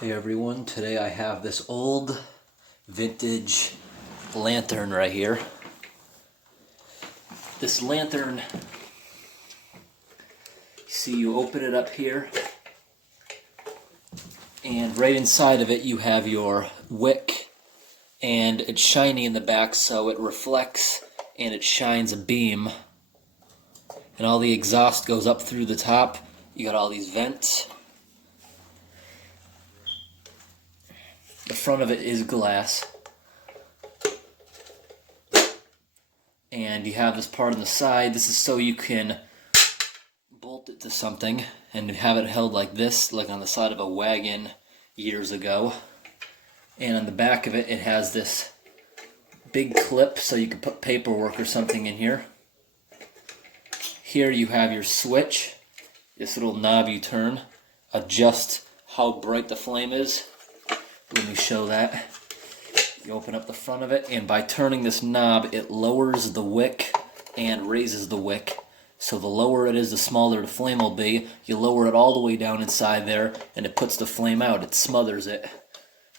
Hey everyone, today I have this old vintage lantern right here. This lantern, see, you open it up here, and right inside of it you have your wick, and it's shiny in the back so it reflects and it shines a beam, and all the exhaust goes up through the top. You got all these vents. The front of it is glass. And you have this part on the side. This is so you can bolt it to something and have it held like this, like on the side of a wagon years ago. And on the back of it, it has this big clip so you can put paperwork or something in here. Here you have your switch, this little knob you turn, adjust how bright the flame is. Let me show that. You open up the front of it, and by turning this knob, it lowers the wick and raises the wick. So the lower it is, the smaller the flame will be. You lower it all the way down inside there, and it puts the flame out. It smothers it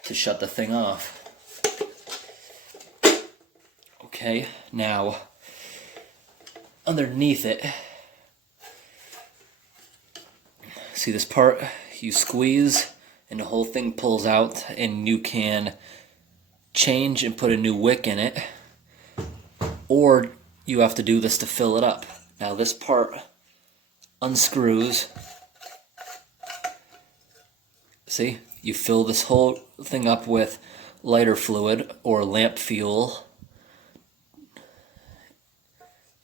to shut the thing off. Okay, now, underneath it, see this part? You squeeze, and the whole thing pulls out, and you can change and put a new wick in it, or you have to do this to fill it up. Now this part unscrews. See, you fill this whole thing up with lighter fluid or lamp fuel,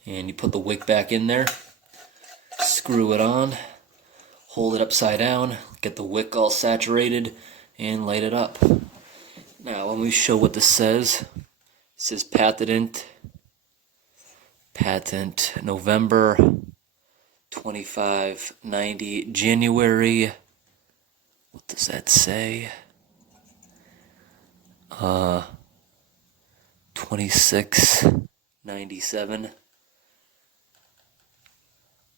and you put the wick back in there, screw it on, hold it upside down, get the wick all saturated, and light it up. Now, let me show what this says. It says patent November 2590, January, what does that say? 2697.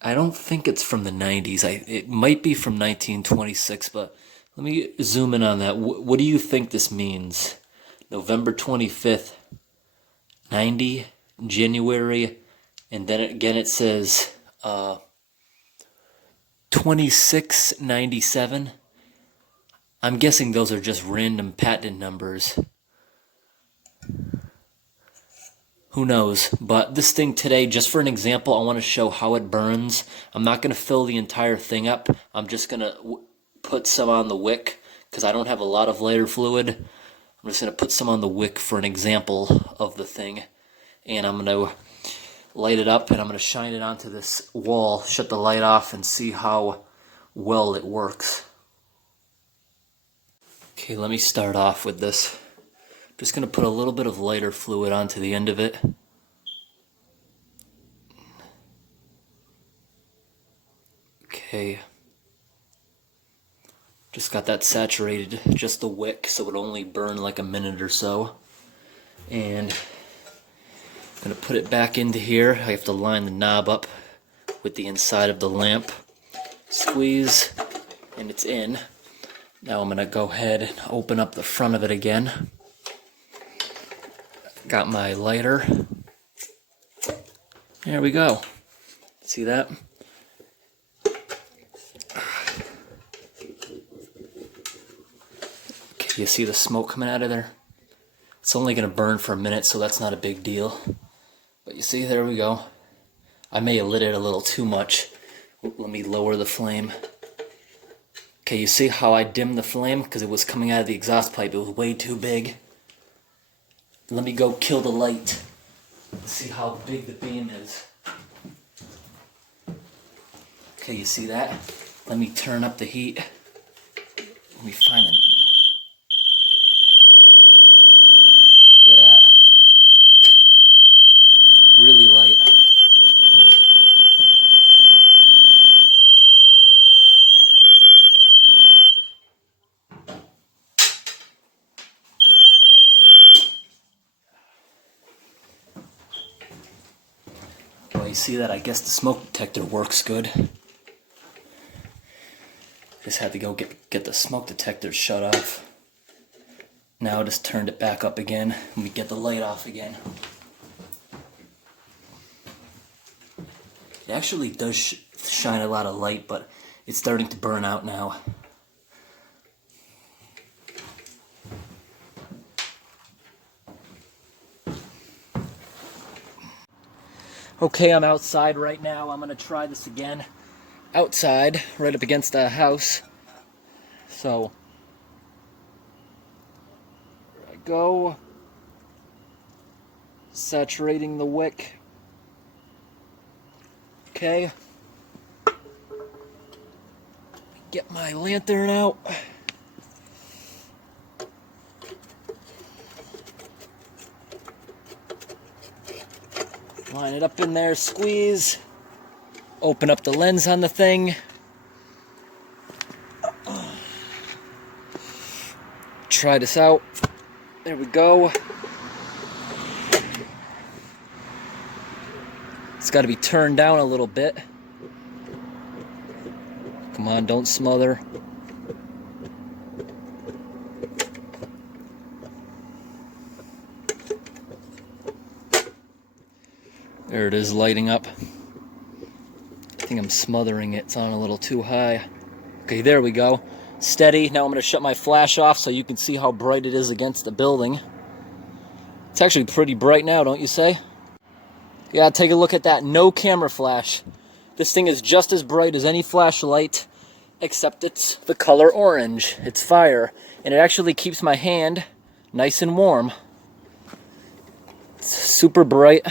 I don't think it's from the 90s. It might be from 1926, but let me zoom in on that. What do you think this means? November 25th, 90, January, and then again it says 2697. I'm guessing those are just random patent numbers. Who knows? But this thing today, just for an example, I want to show how it burns. I'm not going to fill the entire thing up. I'm just going to put some on the wick because I don't have a lot of lighter fluid. I'm just going to put some on the wick for an example of the thing. And I'm going to light it up and I'm going to shine it onto this wall, shut the light off, and see how well it works. Okay, let me start off with this. Just going to put a little bit of lighter fluid onto the end of it. Okay. Just got that saturated, just the wick, so it only burn like a minute or so. And I'm going to put it back into here. I have to line the knob up with the inside of the lamp. Squeeze, and it's in. Now I'm going to go ahead and open up the front of it again. Got my lighter. There we go. See that? Okay, you see the smoke coming out of there? It's only going to burn for a minute, so that's not a big deal. But you see, there we go. I may have lit it a little too much. Let me lower the flame. Okay, you see how I dimmed the flame? Because it was coming out of the exhaust pipe. It was way too big. Let me go kill the light. Let's see how big the beam is. Okay, you see that? Let me turn up the heat. Let me find it. Look at that. Really light. Well, you see that? I guess the smoke detector works good. Just had to go get the smoke detector shut off. Now I just turned it back up again. Let me get the light off again. It actually does shine a lot of light, but it's starting to burn out now. Okay, I'm outside right now. I'm gonna try this again. Outside, right up against a house. So, here I go. Saturating the wick. Okay. Get my lantern out. Line it up in there, squeeze. Open up the lens on the thing. Try this out. There we go. It's got to be turned down a little bit. Come on, don't smother. There it is, lighting up. I think I'm smothering it. It's on a little too high. Okay, there we go. Steady. Now I'm going to shut my flash off so you can see how bright it is against the building. It's actually pretty bright now, don't you say? Yeah, take a look at that. No camera flash. This thing is just as bright as any flashlight, except it's the color orange. It's fire. And it actually keeps my hand nice and warm. It's super bright.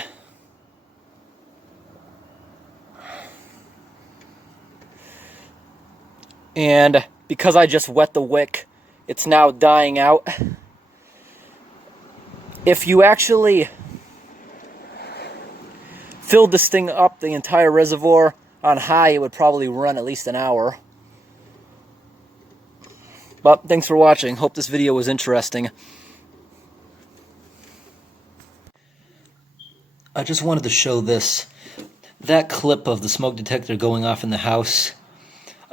And because I just wet the wick, it's now dying out. If you actually filled this thing up, the entire reservoir, on high, it would probably run at least an hour. But thanks for watching. Hope this video was interesting. I just wanted to show this. That clip of the smoke detector going off in the house,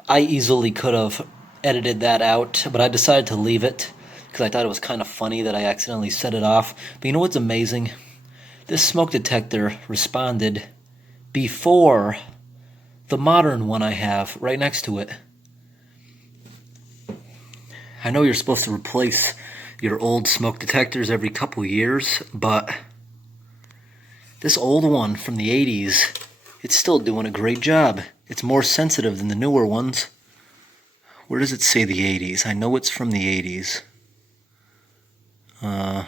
I easily could have edited that out, but I decided to leave it because I thought it was kind of funny that I accidentally set it off. But you know what's amazing? This smoke detector responded before the modern one I have right next to it. I know you're supposed to replace your old smoke detectors every couple years, but this old one from the 80s, it's still doing a great job. It's more sensitive than the newer ones. Where does it say the 80s? I know it's from the 80s. I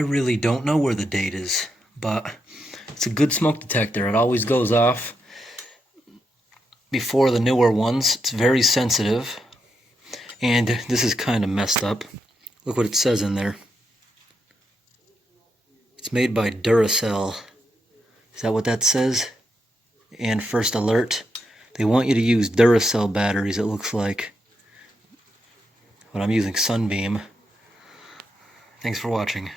really don't know where the date is, but it's a good smoke detector. It always goes off before the newer ones. It's very sensitive. And this is kind of messed up. Look what it says in there. It's made by Duracell. Is that what that says? And First Alert. They want you to use Duracell batteries, it looks like. But I'm using Sunbeam. Thanks for watching.